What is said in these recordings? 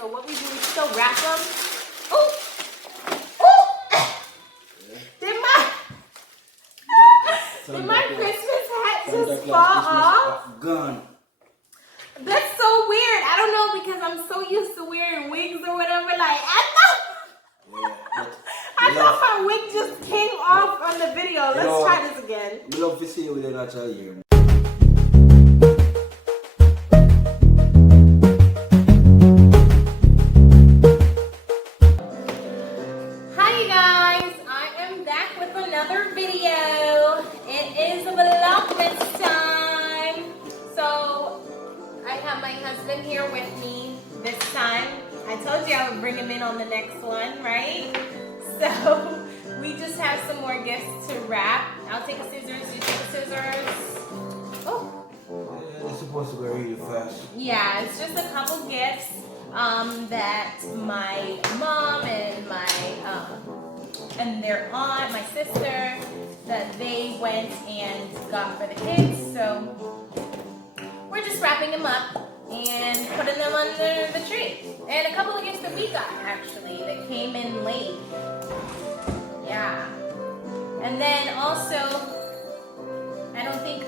So what we do is still wrap them. Oh! Oh! Did my Christmas hat just fall off? Gone. That's so weird. I don't know because I'm so used to wearing wigs or whatever. Like, I thought my wig just came off on the video. Let's try this again. I love to see you with a natural hair. Hi you guys, I am back with another video. It is Vlogmas time. So I have my husband here with me this time. I told you I would bring him in on the next one, right? So we just have some more gifts to wrap. I'll take a scissors, you take a scissors. Oh. Yeah, they're supposed to go really fast. Yeah, it's just a couple gifts that my mom and their aunt, my sister, that they went and got for the kids. So we're just wrapping them up and putting them under the tree. And a couple of gifts that we got actually that came in late. Yeah. And then also, I don't think,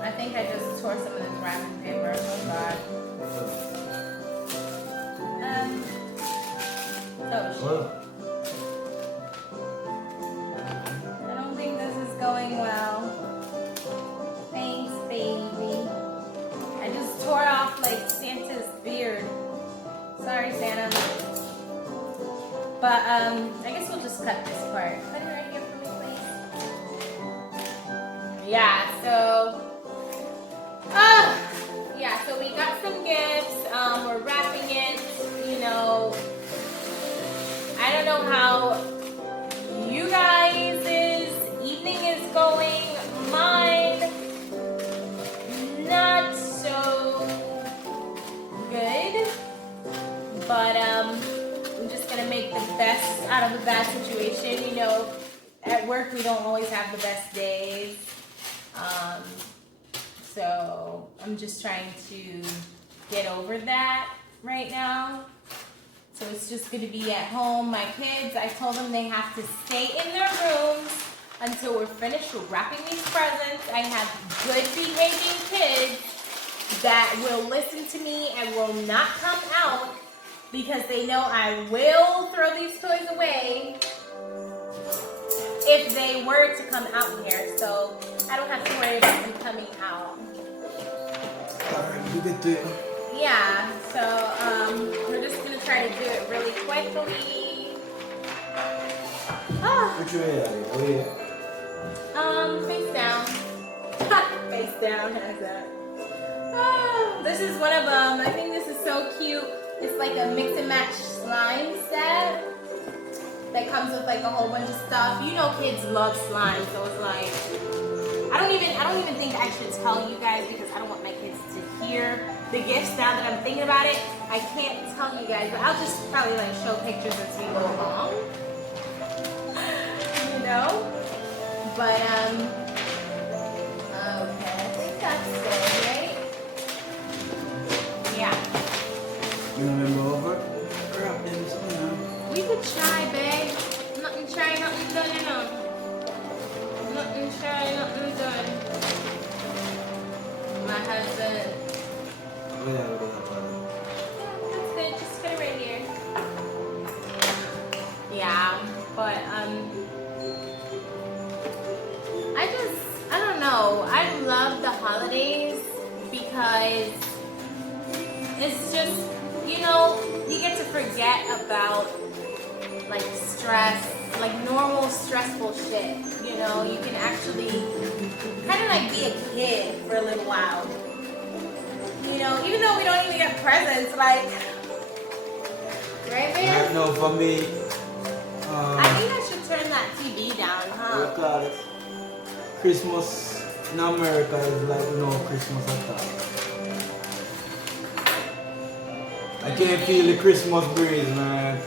I think I just tore some of this wrapping paper. Oh God. Oh shit. I don't think this is going well. Thanks, baby. I just tore off like Santa's beard. Sorry, Santa. But I guess we'll just cut this part. Cut it right here for me, please. Yeah, so so we got some gifts. We're wrapping it, you know. I don't know how you guys' evening is going. Mine, not so good. But I'm just gonna make the best out of a bad situation. You know, at work we don't always have the best days. So I'm just trying to get over that right now. So it's just going to be at home. My kids, I told them they have to stay in their rooms until we're finished wrapping these presents. I have good behaving kids that will listen to me and will not come out because they know I will throw these toys away if they were to come out here. So I don't have to worry about them coming out. Alright, you get to it. Yeah, so we're just gonna try to do it really quickly. Which way are you? Face down. Face down has that. This is one of them. I think this is so cute. It's like a mix and match slime set that comes with like a whole bunch of stuff. You know, kids love slime, so it's like I don't even think I should tell you guys because I don't want my kids to hear the gifts now that I'm thinking about it. I can't tell you guys, but I'll just probably like show pictures as we go along. You know? But okay, I think that's good, right? Yeah. You remember over? Wrap them somehow. We could try, babe. Nothing try, nothing done, you know. Nothing try, nothing done. My husband. Oh yeah, we got that. That's good. Just put it right here. Yeah, but I don't know. I love the holidays because it's just, you know, you get to forget about like stress, like normal stressful shit. You know, you can actually kind of like be a kid for a little while. You know, even though we don't even get presents, like, right, man? Right now, for me, I think I should turn that TV down, huh? look at it. Christmas in America is like no Christmas at all. I can't feel the Christmas breeze, man.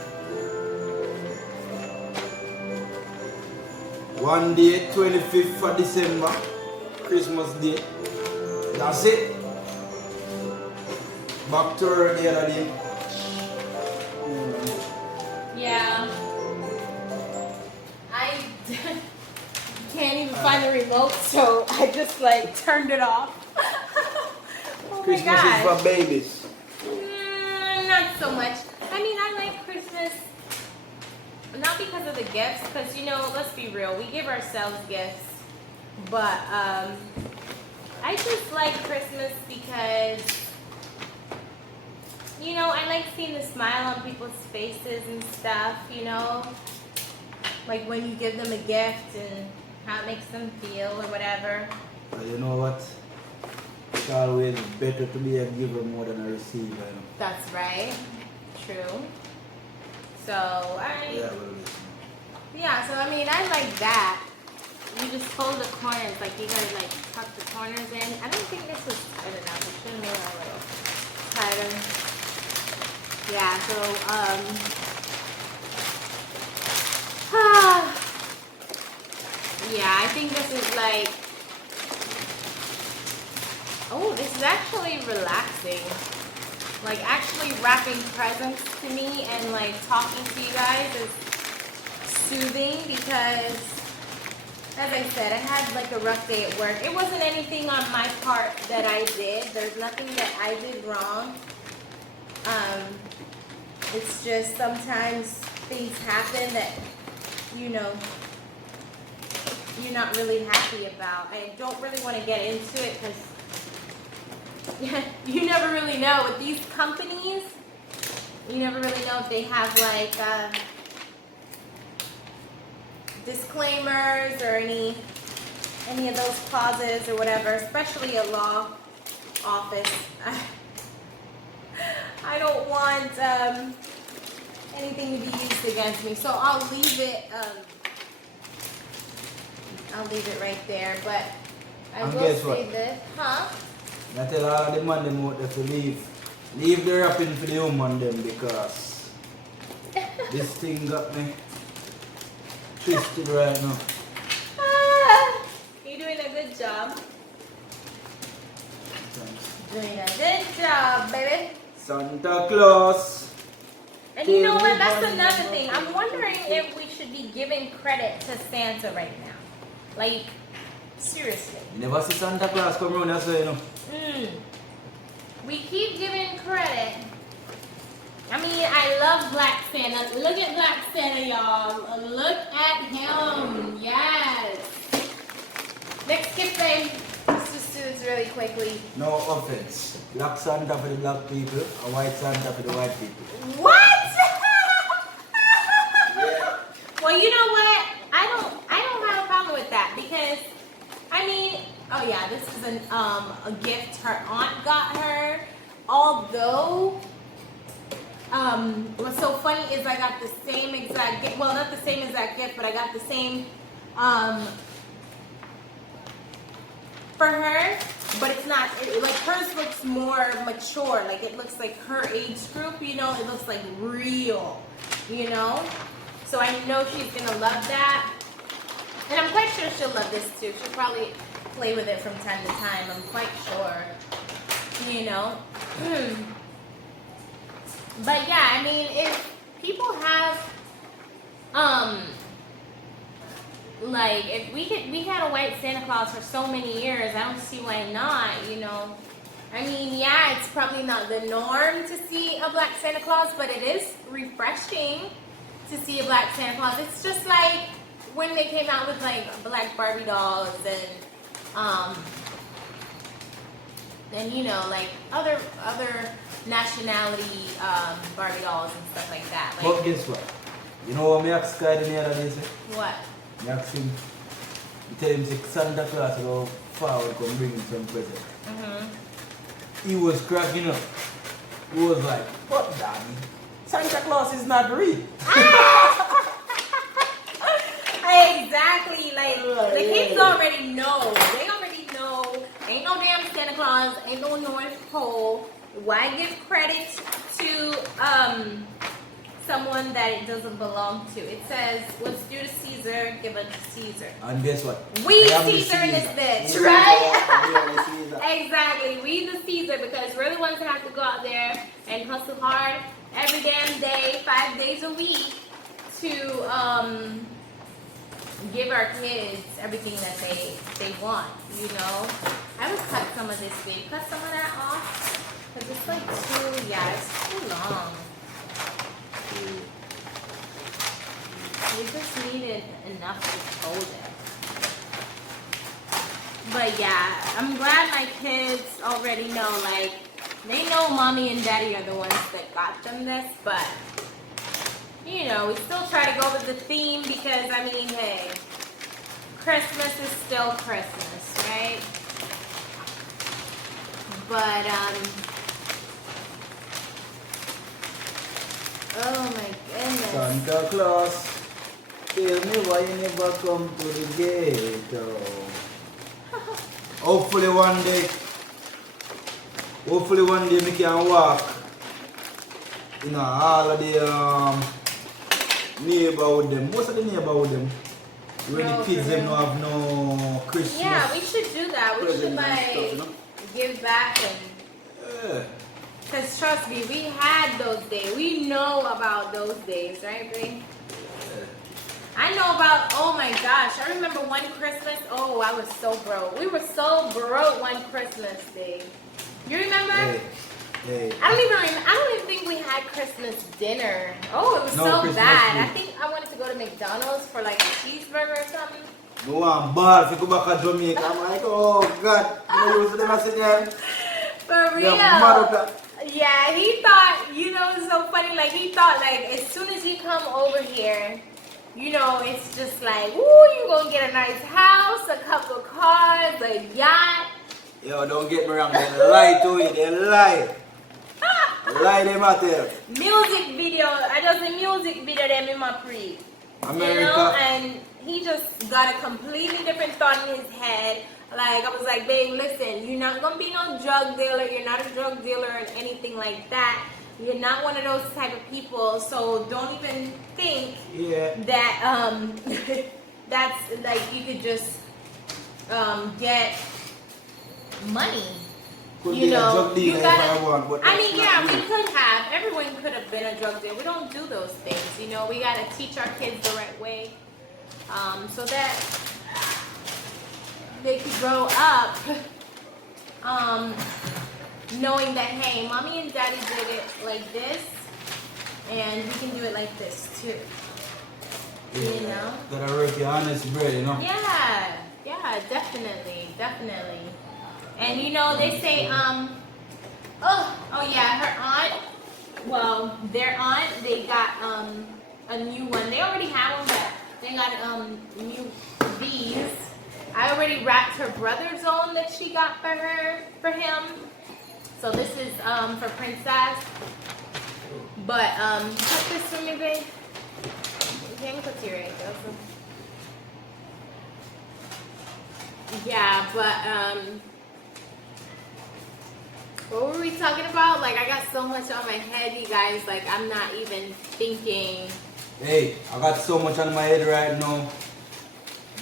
One day, 25th of December, Christmas Day. That's it. Back to her the other day. Yeah. I can't even find the remote, so I just like turned it off. Oh Christmas my is gosh. for babies. Not so much. I mean, I like Christmas, not because of the gifts, because, you know, let's be real, we give ourselves gifts. But I just like Christmas because, you know, I like seeing the smile on people's faces and stuff, you know. Like when you give them a gift and how it makes them feel or whatever. But you know what? It's always better to be a giver more than a receiver. You know? That's right. True. So yeah, so I mean, I like that. You just fold the corners, like you gotta like tuck the corners in. I don't think this was tight enough. It should have been a little tighter. Yeah, so yeah, I think this is like, oh, this is actually relaxing. Like actually wrapping presents to me and like talking to you guys is soothing because, as I said, I had like a rough day at work. It wasn't anything on my part that I did. There's nothing that I did wrong. It's just sometimes things happen that, you know, you're not really happy about. I don't really want to get into it because you never really know with these companies. You never really know if they have like disclaimers or any of those clauses or whatever, especially a law office. I don't want anything to be used against me, so I'll leave it. I'll leave it right there. But I And will guess say what? this, huh? I tell all the man them out there to leave the wrapping for the woman them because this thing got me twisted right now. You're doing a good job. Thanks. Doing a good job, baby. Santa Claus. And you know what? That's another thing. I'm wondering if we should be giving credit to Santa right now. Like, seriously. You never see Santa Claus come around as well, you know. We keep giving credit. I mean, I love Black Santa. Look at Black Santa, y'all. Look at him. Yes. Next gift thing. Let's just do this really quickly. No offense. Black Santa for the black people, a white Santa for the white people. What? Yeah. Well, you know what? I don't have a problem with that because, I mean, oh yeah, this is a gift her aunt got her. Although, what's so funny is I got the same exact gift. Well, not the same exact gift, but I got the same for her. But it's not. Like hers looks more mature. Like it looks like her age group. You know, it looks like real. You know. So I know she's gonna love that. And I'm quite sure she'll love this too. She'll probably play with it from time to time. I'm quite sure. You know. But yeah, I mean, if people have, like, if we had a white Santa Claus for so many years, I don't see why not, you know. I mean, yeah, it's probably not the norm to see a black Santa Claus, but it is refreshing to see a black Santa Claus. It's just like when they came out with like black Barbie dolls and you know, like other nationality Barbie dolls and stuff like that. Like, But guess what? You know what me ask Sky the other day? Say? what? Me ask him, you tell him say Santa Claus will far will come bring him some present. He was cracking up. He was like, what daddy? Santa Claus is not real. Exactly, like the kids already know. They already know. Ain't no damn Santa Claus. Ain't no North Pole. Why give credit to someone that it doesn't belong to? It says, "What's due to Caesar, give unto Caesar." And guess what? We Caesar in this bitch, right? Exactly. We the Caesar because we're the ones that have to go out there and hustle hard every every damn day, 5 days a week, to give our kids everything that they want, you know. I would cut some of this, babe. Cut some of that off. Because it's like it's too long. We just needed enough to fold it. But yeah, I'm glad my kids already know, like, they know mommy and daddy are the ones that got them this, but, you know, we still try to go with the theme because, I mean, hey, Christmas is still Christmas, right? But, oh my goodness. Santa Claus, tell me why you never come to the ghetto. Hopefully one day we can walk in all of the neighborhood them. Most of the neighborhood them, where the kids them don't have no Christmas. Yeah, we should do that. We should like stuff, you know? give back and. Yeah. Cause trust me, we had those days. We know about those days, right, babe? I know about, oh my gosh, I remember one Christmas, oh, I was so broke. We were so broke one Christmas day. You remember? Hey. I don't even think we had Christmas dinner. Oh, it was so Christmas bad. Eve. I think I wanted to go to McDonald's for like a cheeseburger or something. Go on, ball, if you go back to Jamaica, I'm like, oh God, you know, you them as again. For real. Yeah, he thought, you know, it's so funny, like he thought like as soon as you come over here, you know, it's just like, woo, you gonna get a nice house, a couple of cars, a yacht. Yo, don't get me wrong, they lie to you, they lie. Lie them out there. Music video, I just a music video them in my pre. America. You know, and he just got a completely different thought in his head. Like, I was like, babe, listen, you're not gonna be no drug dealer, you're not a drug dealer or anything like that. You're not one of those type of people, so don't even think that that's like you could just get money. Could you be know, a drug dealer you gotta, if I want, but I mean, yeah, me. we could have. Everyone could have been a drug dealer. We don't do those things, you know. We gotta teach our kids the right way, so that they could grow up knowing that, hey, mommy and daddy did it like this, and we can do it like this too. Yeah, you know? Gotta work your honest bread, you know? Yeah, definitely. And you know, they say, oh yeah, her aunt, well, their aunt, they got a new one. They already have one, but they got new these. I already wrapped her brother's own that she got for him. So this is for Princess. But cut this for me, babe. You can cut your right though. Yeah, but what were we talking about? Like, I got so much on my head, you guys. Like, I'm not even thinking. Hey, I got so much on my head right now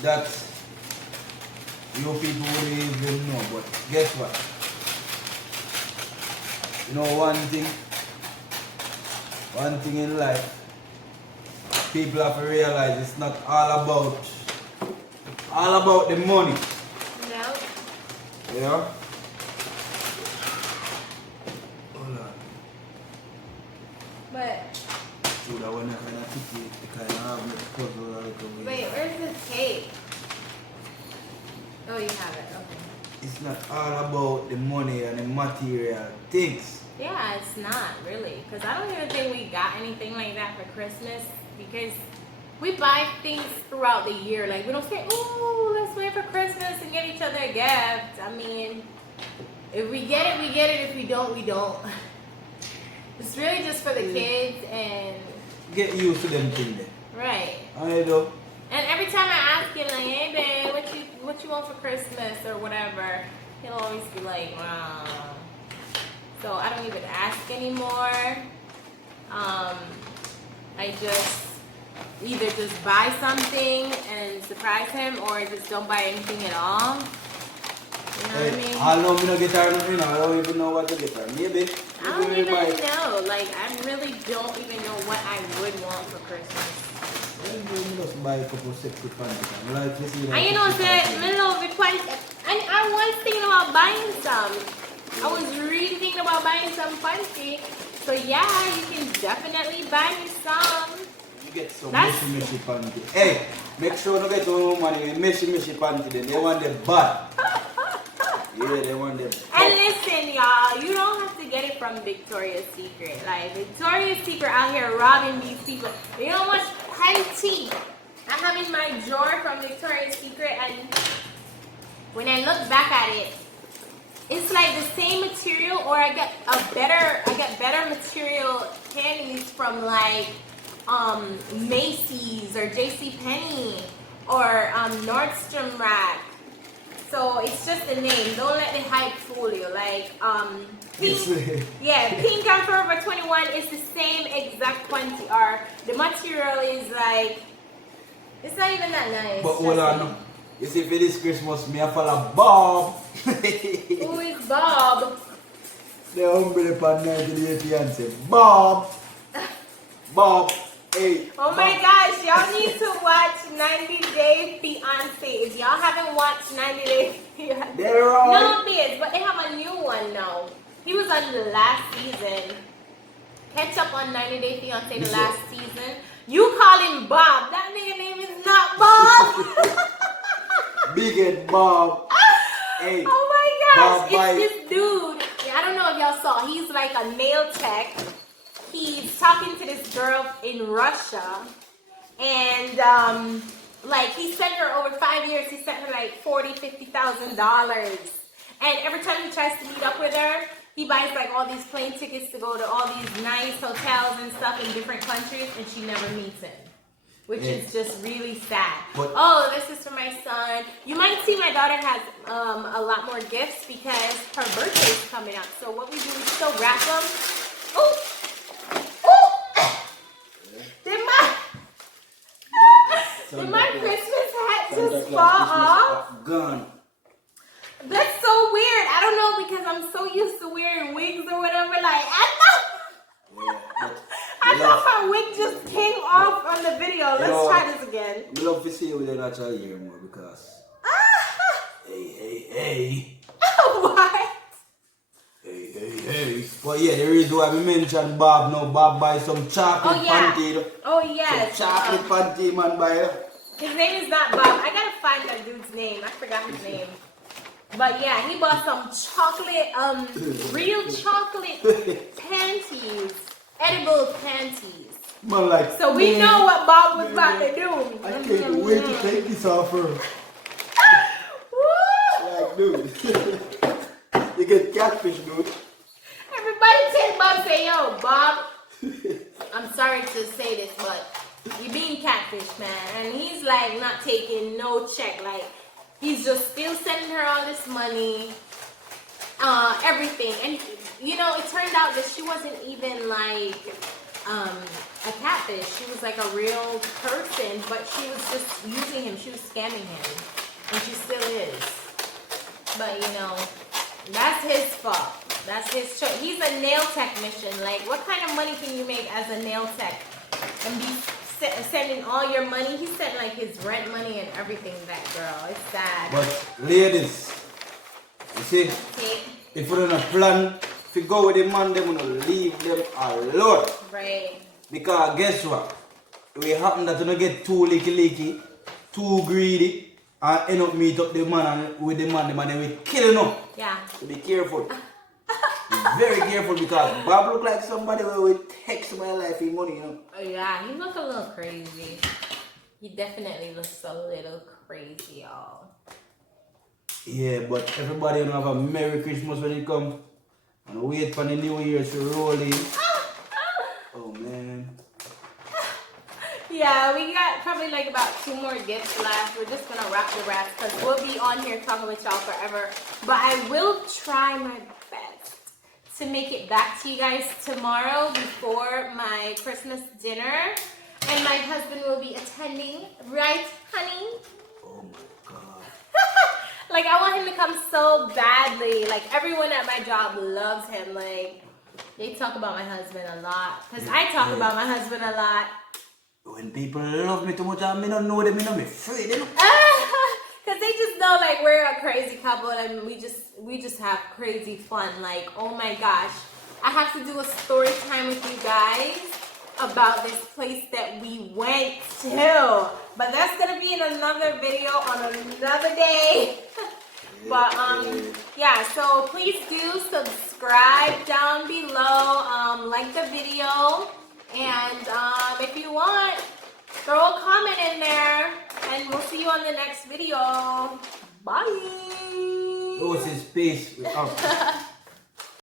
that you people wouldn't even know. But guess what? You know one thing in life, people have to realize it's not all about the money. No. Yeah? Hold on. But Dude, I want to kind of pick it because I have the puzzle a little bit. wait, where's the tape? Oh, you have it. Okay. It's not all about the money and the material things. Yeah, it's not really, because I don't even think we got anything like that for Christmas, because we buy things throughout the year. Like, we don't say, oh, let's wait for Christmas and get each other a gift. I mean, if we get it, we get it. If we don't, we don't. It's really just for the kids and... Get used to them things then. Right. I know. And every time I ask him, like, hey, babe, what you want for Christmas or whatever, he'll always be like, wow. So I don't even ask anymore. I just either just buy something and surprise him, or just don't buy anything at all. You know what I mean? I know me not get her nothing. I don't even know what to get her. Maybe I don't even know. Like, I really don't even know what I would want for Christmas. Just buy a couple sexy panties. And you know, middle of it, and I was thinking about buying some. I was really thinking about buying some fancy. So yeah, you can definitely buy me some. You get some meshy panty. Hey, make sure you don't get no money with meshy panty. They want the butt. Yeah, they want the butt. And listen, y'all, you don't have to get it from Victoria's Secret. Like, Victoria's Secret out here robbing these people. You know how much panty I have in my drawer from Victoria's Secret, and when I look back at it, it's like the same material, or I get better material panties from like Macy's or JCPenney or Nordstrom Rack. So it's just the name. Don't let the hype fool you. Like Pink, Pink and Forever 21 is the same exact quantity. Or the material is like, it's not even that nice. But hold on. You see, for this Christmas, me I follow Bob. Who is Bob? The humble upon 98 fiance. Bob. Bob. Hey. Oh my gosh, y'all need to watch 90 Day Fiance. If y'all haven't watched 90 Day Fiance. They're all. No, bitch, but they have a new one now. He was on the last season. Catch up on 90 Day Fiance the last season. You call him Bob. That nigga name is not Bob. Big Head Bob. Hey. Oh my gosh, Bob, it's this dude. I don't know if y'all saw. He's like a nail tech. He's talking to this girl in Russia, and like he sent her over 5 years. He sent her like $40,000-$50,000, and every time he tries to meet up with her, he buys like all these plane tickets to go to all these nice hotels and stuff in different countries, and she never meets him, which is just really sad. But, oh, this is for my son. You might see my daughter has a lot more gifts because her birthday is coming up. So what we do is still wrap them. Oh. Did my Christmas hat just fall off? Gone. That's so weird. I don't know, because I'm so used to wearing wigs or whatever. Like, I thought my wig just came off on the video. Let's try this again. I love to see you with a natural hair more because. Hey. What? Hey. But yeah, the reason why we mentioned Bob now, Bob buy some chocolate panty. Oh yes. Some chocolate panty man buy. His name is not Bob. I gotta find that dude's name. I forgot his name. But yeah, he bought some chocolate, real chocolate panties. Edible panties. Man, like, so we know what Bob was about to do. I can't wait to take this off her. Like, dude. You get catfish, dude. Everybody tell Bob, say, yo, Bob, I'm sorry to say this, but you're being catfish, man. And he's like not taking no check. Like, he's just still sending her all this money, everything. And, you know, it turned out that she wasn't even like a catfish. She was like a real person, but she was just using him. She was scamming him. And she still is. But, you know, that's his fault. That's his choice. He's a nail technician. Like, what kind of money can you make as a nail tech? And be sending all your money. He sent like his rent money and everything to that girl. It's sad. But ladies, you see, if you don't plan, if you go with the man, they're gonna leave them alone. Right. Because guess what? It will happen that you don't get too licky, too greedy, and end up meet up the man and with the man will kill you. Yeah. So be careful. Be very careful because Bob look like somebody who will take my life in money, you know. Oh yeah, he look a little crazy. He definitely looks a little crazy, y'all. Yeah, but everybody gonna have a Merry Christmas when it comes. And wait for the New Year to roll in. Oh man. Yeah, we got probably like about 2 more gifts left. We're just gonna wrap the wraps because we'll be on here talking with y'all forever. But I will try my best to make it back to you guys tomorrow before my Christmas dinner. And my husband will be attending, right, honey? Oh my God. Like, I want him to come so badly. Like, everyone at my job loves him. Like, They talk about my husband a lot. Because I talk about my husband a lot. When people love me too much, I don't know them, I'm afraid. Because they just know like we're a crazy couple and we just have crazy fun. Like, oh my gosh. I have to do a story time with you guys about this place that we went to. But that's going to be in another video on another day. But yeah, so please do subscribe down below, like the video, and if you want, throw a comment in there, and we'll see you on the next video. Bye. Oh, it's his space.